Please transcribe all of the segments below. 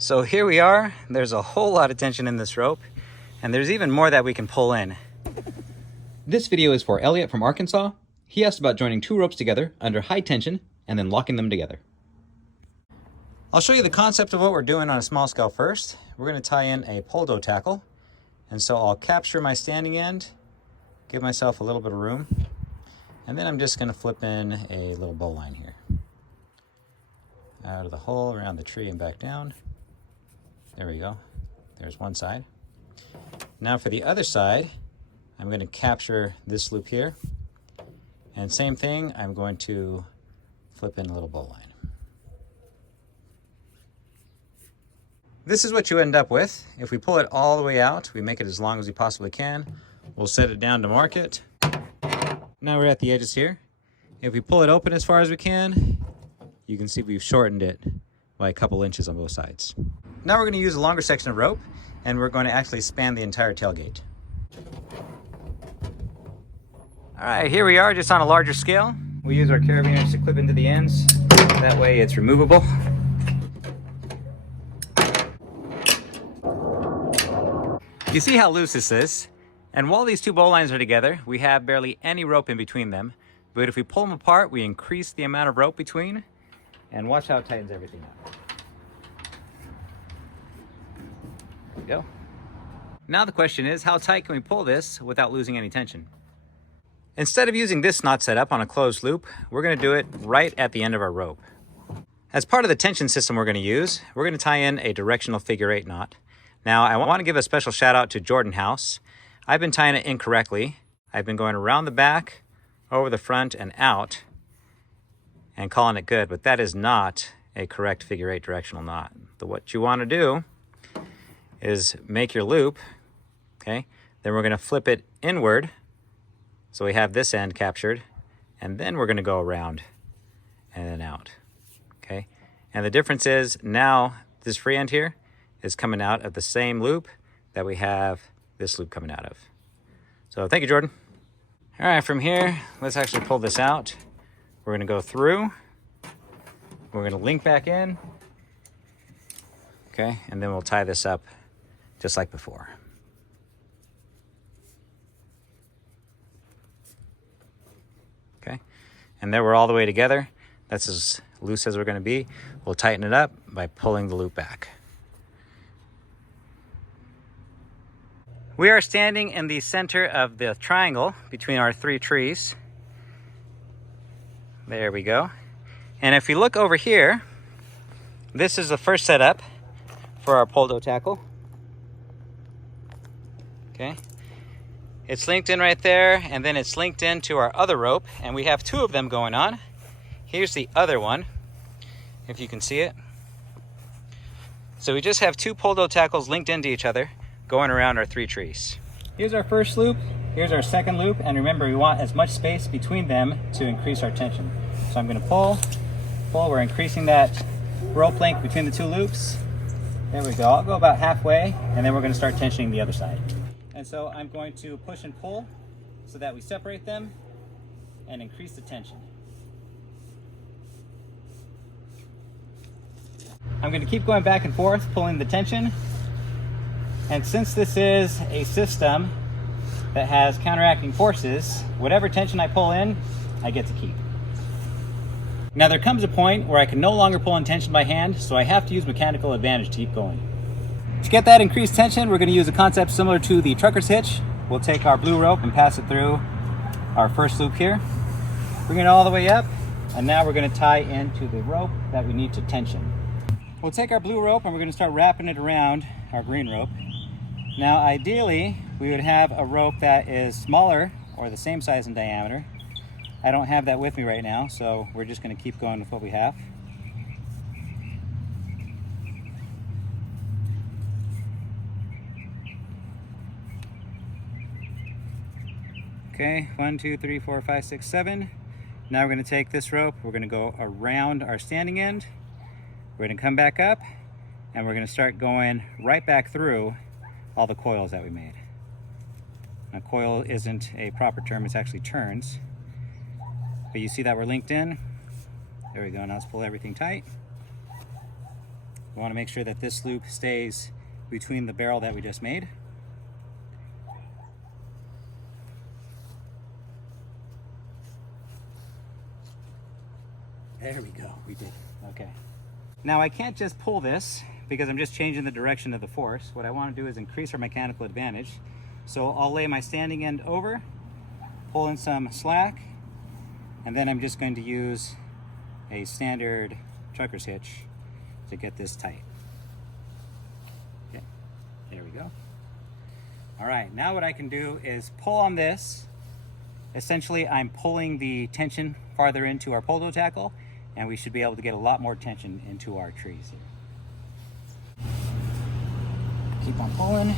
So here we are. There's a whole lot of tension in this rope, and there's even more that we can pull in. This video is for Elliot from Arkansas. He asked about joining two ropes together under high tension and then locking them together. I'll show you the concept of what we're doing on a small scale first. We're going to tie in a Poldo tackle, and so I'll capture my standing end, give myself a little bit of room, and then I'm just going to flip in a little bowline here. Out of the hole, around the tree and back down. There we go. There's one side. Now for the other side, I'm going to capture this loop here. And same thing, I'm going to flip in a little bowline. This is what you end up with. If we pull it all the way out, we make it as long as we possibly can. We'll set it down to mark it. Now we're at the edges here. If we pull it open as far as we can, you can see we've shortened it by a couple inches on both sides. Now we're going to use a longer section of rope, and we're going to actually span the entire tailgate. All right, here we are, just on a larger scale. We use our carabiners to clip into the ends. That way it's removable. You see how loose this is? And while these two bowlines are together, we have barely any rope in between them. But if we pull them apart, we increase the amount of rope between, and watch how it tightens everything up. There we go. Now the question is, how tight can we pull this without losing any tension? Instead of using this knot setup on a closed loop, we're going to do it right at the end of our rope. As part of the tension system we're going to use, we're going to tie in a directional figure 8 knot. Now I want to give a special shout out to Jordan House. I've been tying it incorrectly. I've been going around the back, over the front, and out, and calling it good, but that is not a correct figure 8 directional knot. What you want to do is make your loop, okay? Then we're going to flip it inward, so we have this end captured, and then we're going to go around and then out, okay? And the difference is now this free end here is coming out of the same loop that we have this loop coming out of. So thank you, Jordan. All right, from here, let's actually pull this out. We're going to go through. We're going to link back in. Okay, and then we'll tie this up just like before. Okay, and then we're all the way together. That's as loose as we're going to be. We'll tighten it up by pulling the loop back. We are standing in the center of the triangle between our three trees. There we go. And if we look over here, this is the first setup for our Poldo tackle. Okay. It's linked in right there, and then it's linked into our other rope, and we have two of them going on. Here's the other one, if you can see it. So we just have two Poldo tackles linked into each other, going around our three trees. Here's our first loop, here's our second loop, and remember we want as much space between them to increase our tension. So I'm going to pull, we're increasing that rope length between the two loops. There we go, I'll go about halfway, and then we're going to start tensioning the other side. And so I'm going to push and pull so that we separate them and increase the tension. I'm going to keep going back and forth, pulling the tension. And since this is a system that has counteracting forces, whatever tension I pull in, I get to keep. Now there comes a point where I can no longer pull in tension by hand, so I have to use mechanical advantage to keep going. To get that increased tension, we're going to use a concept similar to the trucker's hitch. We'll take our blue rope and pass it through our first loop here. Bring it all the way up, and now we're going to tie into the rope that we need to tension. We'll take our blue rope and we're going to start wrapping it around our green rope. Now ideally, we would have a rope that is smaller or the same size in diameter. I don't have that with me right now, so we're just going to keep going with what we have. Okay, 1, 2, 3, 4, 5, 6, 7. Now we're going to take this rope, we're going to go around our standing end. We're going to come back up, and we're going to start going right back through all the coils that we made. Now coil isn't a proper term, it's actually turns. But you see that we're linked in. There we go, now let's pull everything tight. We want to make sure that this loop stays between the barrel that we just made. There we go, we did. Okay. Now I can't just pull this because I'm just changing the direction of the force. What I want to do is increase our mechanical advantage. So I'll lay my standing end over, pull in some slack, and then I'm just going to use a standard trucker's hitch to get this tight. Okay, there we go. All right, now what I can do is pull on this. Essentially, I'm pulling the tension farther into our Poldo tackle, and we should be able to get a lot more tension into our trees here. Keep on pulling.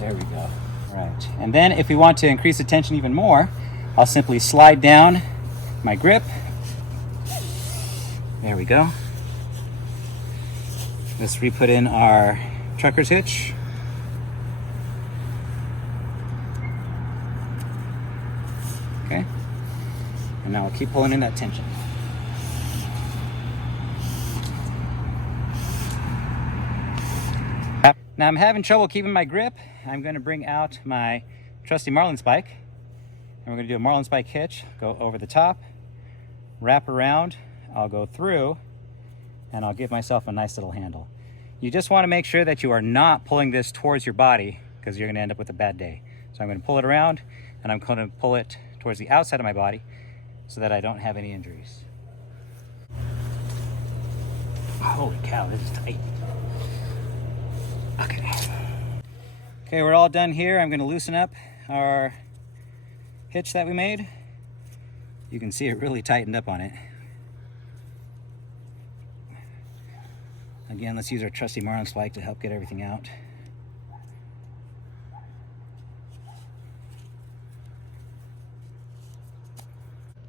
There we go. All right, and then if we want to increase the tension even more, I'll simply slide down my grip. There we go. Let's re-put in our trucker's hitch. Okay, and now I'll keep pulling in that tension. Now I'm having trouble keeping my grip. I'm going to bring out my trusty marlin spike, and we're going to do a marlin spike hitch. Go over the top, wrap around, I'll go through, and I'll give myself a nice little handle. You just want to make sure that you are not pulling this towards your body, because you're going to end up with a bad day. So I'm going to pull it around, and I'm going to pull it towards the outside of my body so that I don't have any injuries. Holy cow, this is tight. Okay, we're all done here. I'm going to loosen up our hitch that we made. You can see it really tightened up on it. Again, let's use our trusty marlin spike to help get everything out.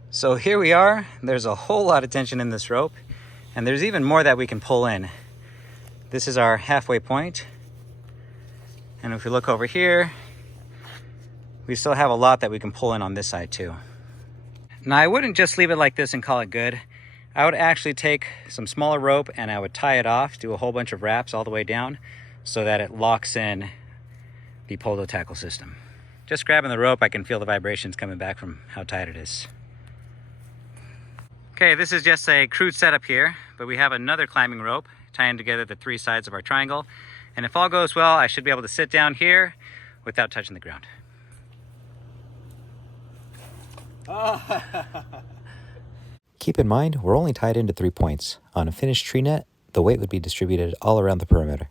So here we are. There's a whole lot of tension in this rope, and there's even more that we can pull in. This is our halfway point. And if we look over here, we still have a lot that we can pull in on this side too. Now I wouldn't just leave it like this and call it good. I would actually take some smaller rope and I would tie it off, do a whole bunch of wraps all the way down so that it locks in the Poldo tackle system. Just grabbing the rope, I can feel the vibrations coming back from how tight it is. Okay, this is just a crude setup here, but we have another climbing rope tying together the three sides of our triangle. And if all goes well, I should be able to sit down here without touching the ground. Keep in mind, we're only tied into 3 points. On a finished tree net, the weight would be distributed all around the perimeter.